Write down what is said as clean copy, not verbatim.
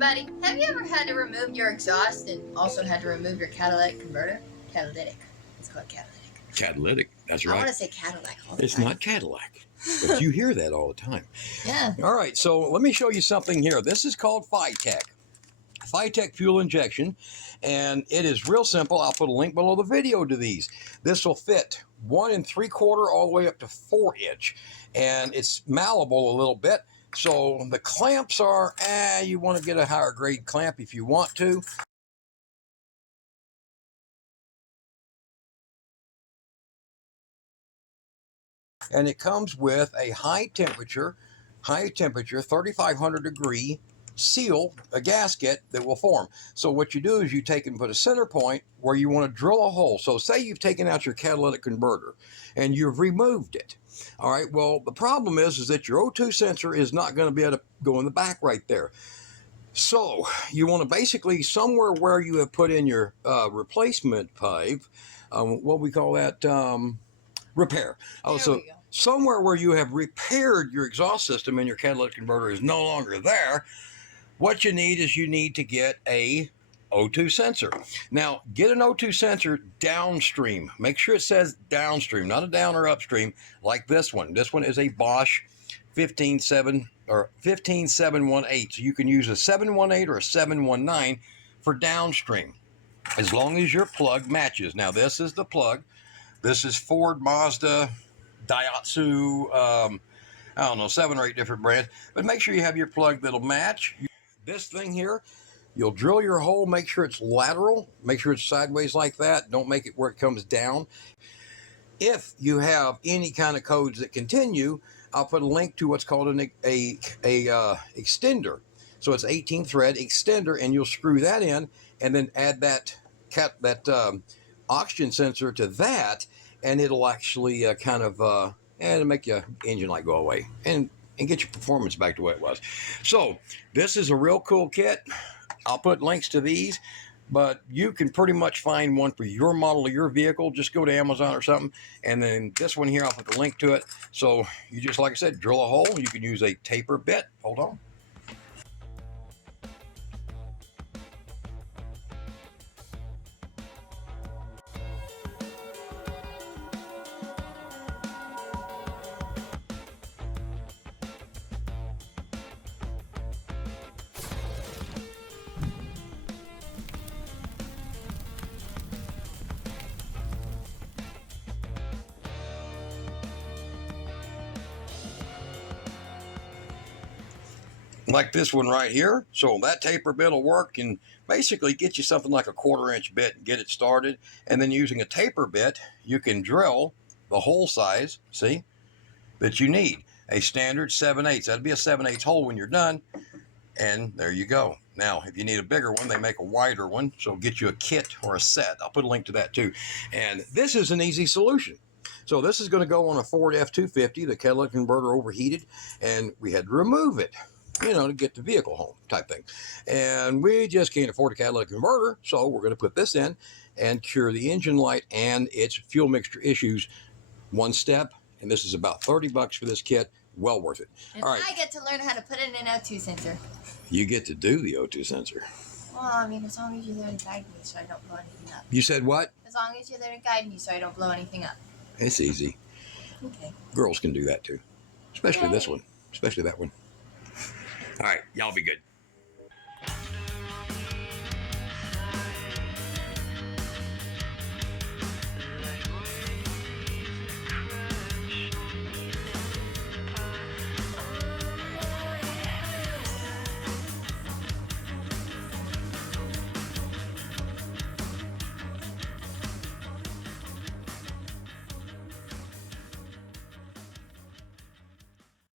everybody. Have you ever had to remove your exhaust and also had to remove your catalytic converter? Catalytic. It's called catalytic. Catalytic, that's right. I want to say Cadillac all the It's time. not Cadillac, but you hear that all the time. Yeah. All right, so let me show you something here. This is called Phytech fuel injection, and it is real simple. I'll put a link below the video to these. This will fit 1 3/4 all the way up to 4 inch, and it's malleable a little bit. So the clamps are, you want to get a higher grade clamp if you want to. And it comes with a high temperature 3,500 degree seal, a gasket that will form. So what you do is you take and put a center point where you want to drill a hole. So say you've taken out your catalytic converter and you've removed it. All right, well, the problem is that your O2 sensor is not going to be able to go in the back right there. So you want to basically, somewhere where you have put in your replacement pipe, what we call that, repair. So somewhere where you have repaired your exhaust system and your catalytic converter is no longer there, what you need is you need to get a O2 sensor. Now, get an O2 sensor downstream. Make sure it says downstream, not a down or upstream like this one. This one is a Bosch 15718. So you can use a 718 or a 719 for downstream, as long as your plug matches. Now, this is the plug. This is Ford, Mazda, Daihatsu, I don't know, 7 or 8 different brands. But make sure you have your plug that'll match. This thing here, you'll drill your hole, make sure it's lateral, make sure it's sideways like that. Don't make it where it comes down. If you have any kind of codes that continue, I'll put a link to what's called an extender. So it's 18 thread extender, and you'll screw that in and then add that oxygen sensor to that, and it'll actually it'll make your engine light go away and get your performance back to what it was. So this is a real cool kit. I'll put links to these, but you can pretty much find one for your model of your vehicle. Just go to Amazon or something, and then this one here, I'll put the link to it. So you just, like I said, drill a hole. You can use a taper bit. Hold on. Like this one right here. So that taper bit will work and basically get you something like a 1/4 inch bit and get it started. And then using a taper bit, you can drill the hole size, see, that you need. A standard 7/8. That'd be a 7/8 hole when you're done. And there you go. Now, if you need a bigger one, they make a wider one. So get you a kit or a set. I'll put a link to that too. And this is an easy solution. So this is going to go on a Ford F-250. The catalytic converter overheated, and we had to remove it, to get the vehicle home type thing. And we just can't afford a catalytic converter, so we're going to put this in and cure the engine light and its fuel mixture issues one step. And this is about $30 for this kit. Well worth it. And all right. I get to learn how to put in an O2 sensor. You get to do the O2 sensor. Well, I mean, as long as you're there to guide me so I don't blow anything up. You said what? As long as you're there to guide me so I don't blow anything up. It's easy. Okay. Girls can do that too. Especially this one. Especially that one. All right. Y'all be good.